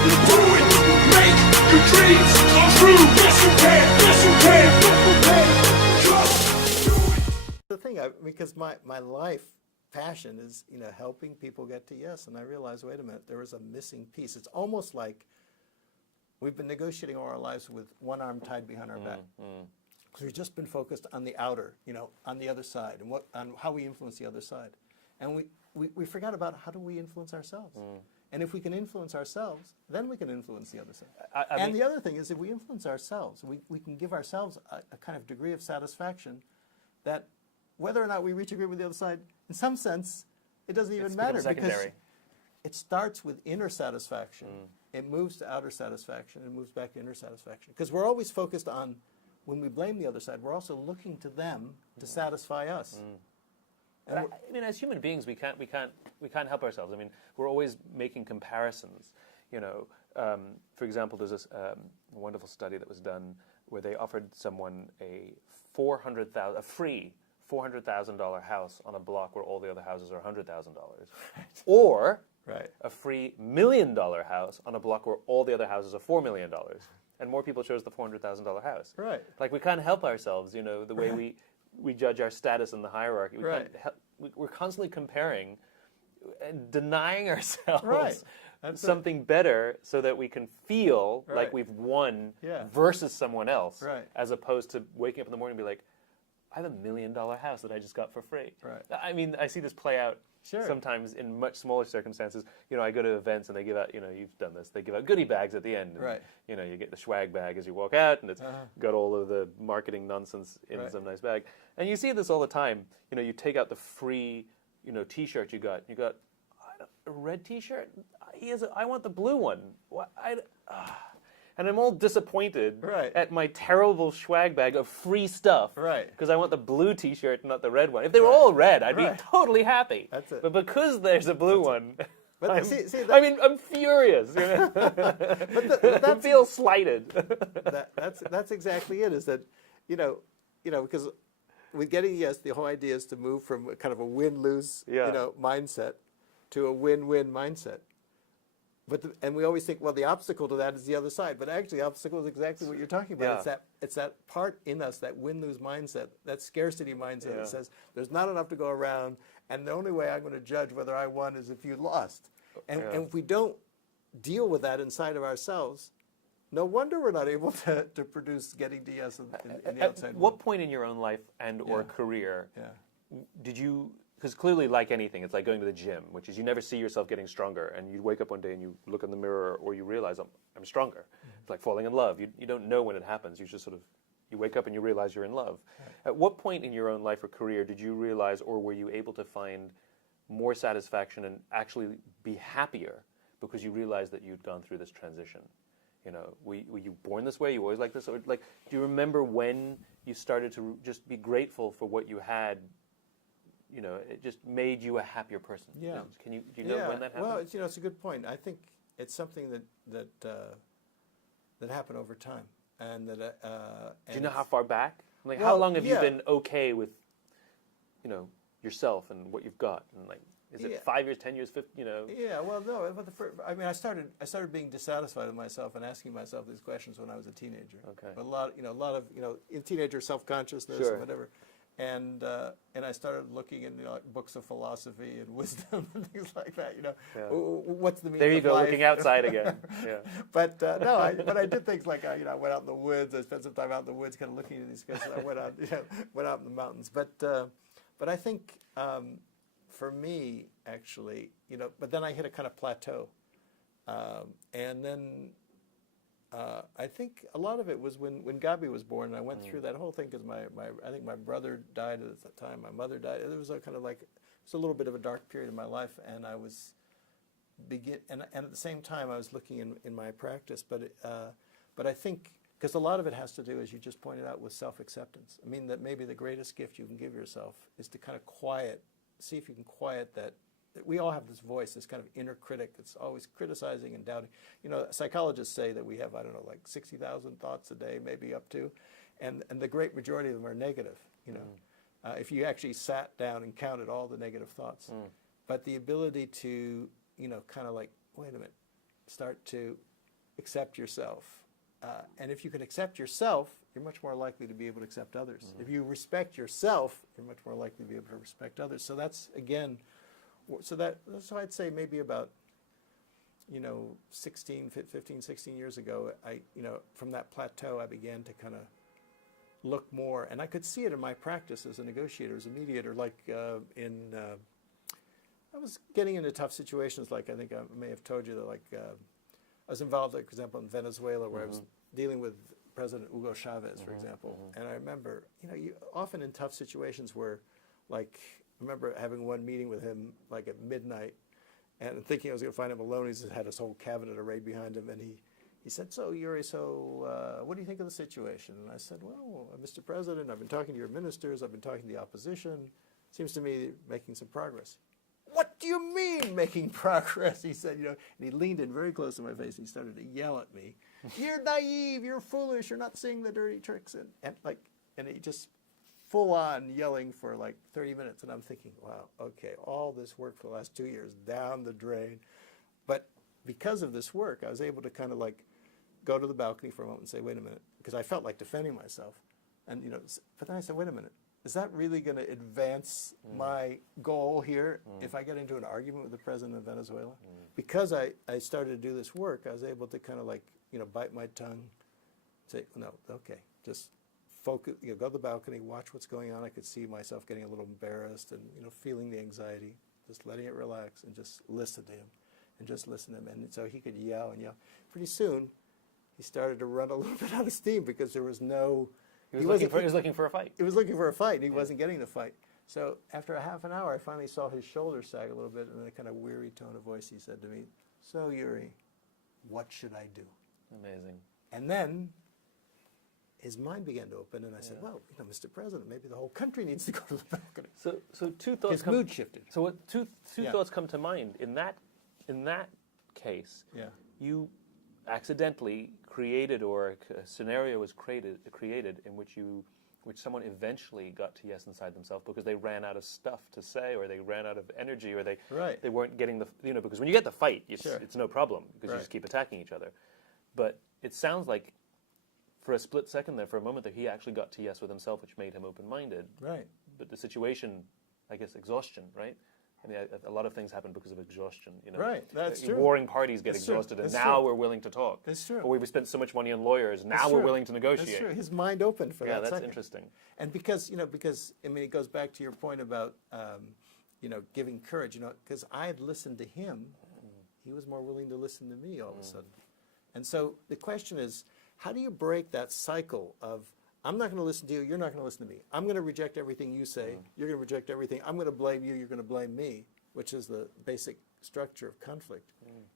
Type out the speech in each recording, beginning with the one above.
You do it. Make your dreams come true. Yes, you can. Yes, you can. Just do it. The thing, because my life passion is, helping people get to yes, and I realized, wait a minute, there was a missing piece. It's almost like we've been negotiating all our lives with one arm tied behind our back. Because we've just been focused on the outer, on the other side, and on how we influence the other side. And we forgot about how do we influence ourselves. And if we can influence ourselves, then we can influence the other side. And the other thing is, if we influence ourselves, we can give ourselves a kind of degree of satisfaction that whether or not we reach agreement with the other side, in some sense, it doesn't even matter, because it starts with inner satisfaction. It moves to outer satisfaction, and moves back to inner satisfaction. Because we're always focused on, when we blame the other side, we're also looking to them to satisfy us. But I mean, as human beings, we can't help ourselves. I mean, we're always making comparisons. For example, there's this wonderful study that was done where they offered someone a free $400,000 house on a block where all the other houses are $100,000, or a free $1 million house on a block where all the other houses are $4 million, and more people chose the $400,000 house. Right. Like, we can't help ourselves. The way we judge our status in the hierarchy. We're constantly comparing and denying ourselves something better so that we can feel like we've won versus someone else, as opposed to waking up in the morning and be like, I have $1 million house that I just got for free. I mean, I see this play out sometimes in much smaller circumstances. I go to events and they give out, you've done this, they give out goodie bags at the end. And, you get the swag bag as you walk out, and it's got all of the marketing nonsense in some nice bag. And you see this all the time. You take out the free, T-shirt you got. You got a red T-shirt? I want the blue one. And I'm all disappointed at my terrible swag bag of free stuff. Because I want the blue T-shirt, not the red one. If they were all red, I'd be totally happy. That's it. But because there's a blue one, But I'm furious. I feel slighted. That's exactly it. Is that, because with getting yes, the whole idea is to move from kind of a win-lose, mindset to a win-win mindset. And we always think, well, the obstacle to that is the other side. But actually, the obstacle is exactly what you're talking about. It's that part in us, that win-lose mindset, that scarcity mindset that says there's not enough to go around, and the only way I'm going to judge whether I won is if you lost. And if we don't deal with that inside of ourselves, no wonder we're not able to produce getting to yes in the outside world. At what point in your own life and or career did you... Because clearly, like anything, it's like going to the gym, which is you never see yourself getting stronger, and you wake up one day and you look in the mirror, or you realize I'm stronger. It's like falling in love. You don't know when it happens. You just you wake up and you realize you're in love. At what point in your own life or career did you realize, or were you able to find more satisfaction and actually be happier because you realized that you'd gone through this transition? Were you born this way? You always like this? Or do you remember when you started to just be grateful for what you had? It just made you a happier person. Do you know when that happened? Well, it's a good point. I think it's something that happened over time, and that. Do you know how far back? How long have you been okay with, yourself and what you've got, and is it 5 years, 10 years, 50? Yeah. Well, no. But I started being dissatisfied with myself and asking myself these questions when I was a teenager. Okay. But a lot of teenager self-consciousness and whatever. And I started looking in books of philosophy and wisdom and things like that. What's the meaning? There you of go, life? looking outside again. But no, I did things like I went out in the woods. I spent some time out in the woods, kind of looking at these questions. I went out in the mountains. But I think for me, actually, but then I hit a kind of plateau, and then. I think a lot of it was when Gabi was born, and I went through that whole thing because I think my brother died at the time, my mother died. It was a kind of it's a little bit of a dark period in my life, and I was and at the same time I was looking in my practice, but I think because a lot of it has to do, as you just pointed out, with self-acceptance. I mean that maybe the greatest gift you can give yourself is to kind of see if you can quiet that. We all have this voice, this kind of inner critic that's always criticizing and doubting. Psychologists say that we have, 60,000 thoughts a day, maybe up to, and the great majority of them are negative, if you actually sat down and counted all the negative thoughts. But the ability to, kind of wait a minute, start to accept yourself. And if you can accept yourself, you're much more likely to be able to accept others. If you respect yourself, you're much more likely to be able to respect others. So that's, again, so I'd say maybe about, 15, 16 years ago, from that plateau, I began to kind of look more, and I could see it in my practice as a negotiator, as a mediator, like I was getting into tough situations, like I think I may have told you that, like, I was involved, like, for example, in Venezuela, where I was dealing with President Hugo Chavez, for example. And I remember, you often in tough situations where, like, I remember having one meeting with him, like, at midnight, and thinking I was going to find him alone. He just had his whole cabinet arrayed behind him, and he said, "So, Yuri, what do you think of the situation?" And I said, "Well, Mr. President, I've been talking to your ministers, I've been talking to the opposition. Seems to me making some progress." "What do you mean making progress?" He said, and he leaned in very close to my face and he started to yell at me. "You're naive, you're foolish, you're not seeing the dirty tricks." And he just full on yelling for like 30 minutes. And I'm thinking, wow, okay, all this work for the last 2 years down the drain. But because of this work, I was able to kind of like go to the balcony for a moment and say, wait a minute, because I felt like defending myself. And, but then I said, wait a minute. Is that really going to advance my goal here if I get into an argument with the president of Venezuela? Because I started to do this work, I was able to kind of like, bite my tongue, say, no, okay, just focus, go to the balcony, watch what's going on. I could see myself getting a little embarrassed and, feeling the anxiety, just letting it relax and just listen to him and just listen to him. And so he could yell and yell. Pretty soon, he started to run a little bit out of steam because there was no... He was looking for a fight. He was looking for a fight, and he wasn't getting the fight. So after a half an hour, I finally saw his shoulders sag a little bit, and in a kind of weary tone of voice, he said to me, "So, Yuri, what should I do?" Amazing. And then his mind began to open, and I said, well, Mr. President, maybe the whole country needs to go to the balcony. So two thoughts. His mood shifted. So what two thoughts come to mind in that case? Yeah. You accidentally created, or a scenario was created in which someone eventually got to yes inside themselves because they ran out of stuff to say, or they ran out of energy, or they weren't getting the because when you get the fight, it's no problem because you just keep attacking each other. But it sounds like for a split second there, for a moment there, he actually got to yes with himself, which made him open-minded. Right. But the situation, I guess, exhaustion, right? I mean, a lot of things happen because of exhaustion. Right, that's true. Warring parties get exhausted, and now we're willing to talk. That's true. Or we've spent so much money on lawyers, now we're willing to negotiate. That's true. His mind opened for that that's second. interesting. And because I mean, it goes back to your point about, giving courage, because I had listened to him, he was more willing to listen to me all of a sudden. And so the question is, how do you break that cycle of, I'm not going to listen to you, you're not going to listen to me. I'm going to reject everything you say, you're going to reject everything. I'm going to blame you, you're going to blame me, which is the basic structure of conflict.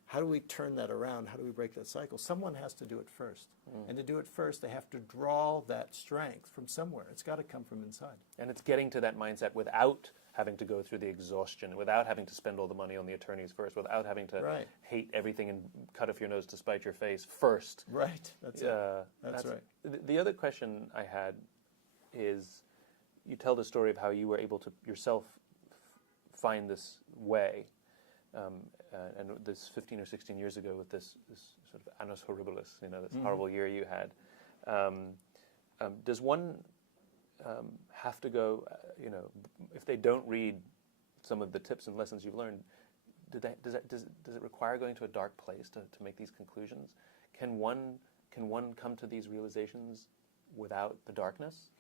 How do we turn that around? How do we break that cycle? Someone has to do it first. And to do it first, they have to draw that strength from somewhere. It's got to come from inside. And it's getting to that mindset without having to go through the exhaustion, without having to spend all the money on the attorneys first, without having to hate everything and cut off your nose to spite your face first. Right. That's it. That's right. The other question I had is, you tell the story of how you were able to yourself find this way, and this 15 or 16 years ago with this sort of annus horribilis, this horrible year you had. Does one have to go, if they don't read some of the tips and lessons you've learned, does it require going to a dark place to make these conclusions? Can one come to these realizations without the darkness?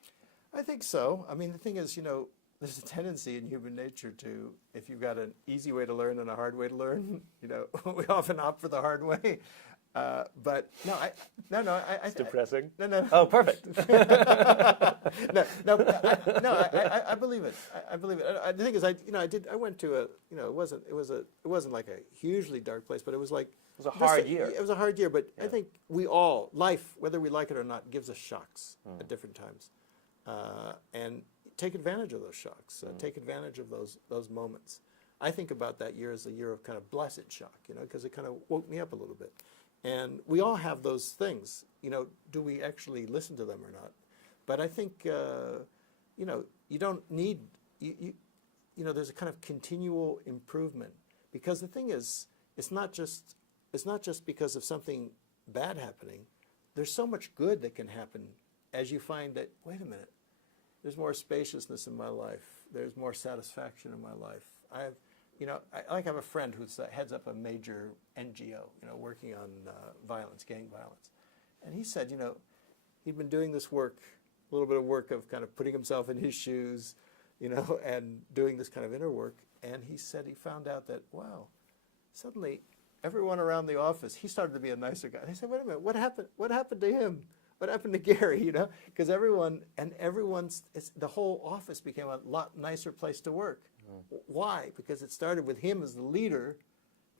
I think so. I mean, the thing is, there's a tendency in human nature to, if you've got an easy way to learn and a hard way to learn, we often opt for the hard way. But no, it's depressing. No. Oh, perfect. I believe it. I believe it. The thing is, I went to it wasn't like a hugely dark place, but it was like, it was a hard year. It was a hard year, but I think life, whether we like it or not, gives us shocks at different times, and take advantage of those shocks. Take advantage of those moments. I think about that year as a year of kind of blessed shock, because it kind of woke me up a little bit. And we all have those things. Do we actually listen to them or not? But I think, you don't need, there's a kind of continual improvement. Because the thing is, it's not just because of something bad happening, there's so much good that can happen as you find that, wait a minute, there's more spaciousness in my life. There's more satisfaction in my life. I have a friend who heads up a major NGO, working on violence, gang violence. And he said, he'd been doing this work, a little bit of work of kind of putting himself in his shoes, and doing this kind of inner work. And he said he found out that, wow, suddenly everyone around the office, he started to be a nicer guy. They said, wait a minute, what happened? What happened to him? What happened to Gary? Because the whole office became a lot nicer place to work. Mm. Why? Because it started with him as the leader,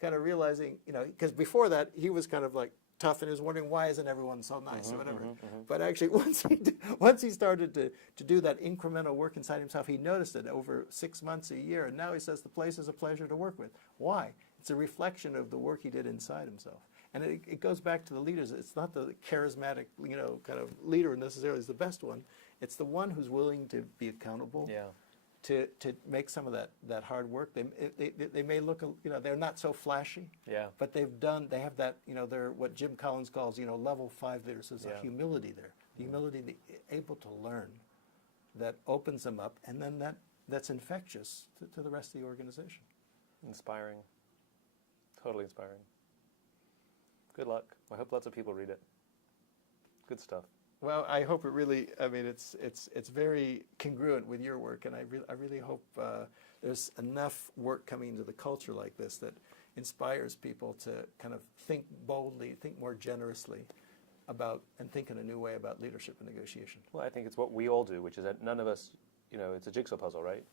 kind of realizing, because before that he was kind of like tough and he was wondering why isn't everyone so nice or whatever. But actually, once he started to do that incremental work inside himself, he noticed it over 6 months, a year, and now he says the place is a pleasure to work with. Why? It's a reflection of the work he did inside himself. And it goes back to the leaders. It's not the charismatic, kind of leader necessarily is the best one. It's the one who's willing to be accountable, to make some of that hard work. They may look, they're not so flashy, but they have that, they're what Jim Collins calls, level 5 leaders. There's a humility there. The humility, able to learn, that opens them up, and then that's infectious to the rest of the organization. Inspiring. Totally inspiring. Good luck. I hope lots of people read it. Good stuff. Well, I hope it really. I mean, it's very congruent with your work, and I really hope there's enough work coming into the culture like this that inspires people to kind of think boldly, think more generously about, and think in a new way about leadership and negotiation. Well, I think it's what we all do, which is that none of us, it's a jigsaw puzzle, right?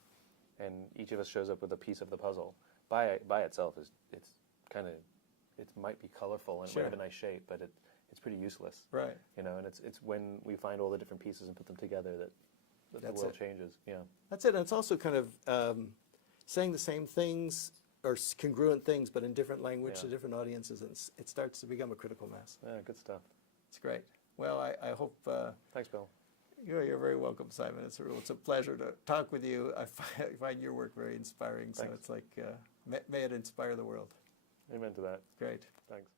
And each of us shows up with a piece of the puzzle. By itself, it might be colorful and might have a nice shape, but it's pretty useless. Right. And it's when we find all the different pieces and put them together that the world changes. Yeah. That's it. And it's also kind of saying the same things or congruent things, but in different language to different audiences, and it starts to become a critical mass. Yeah, good stuff. It's great. Well, I hope... Thanks, Bill. You're very welcome, Simon. It's a pleasure to talk with you. I find your work very inspiring, so it's like, may it inspire the world. Amen to that. Great. Thanks.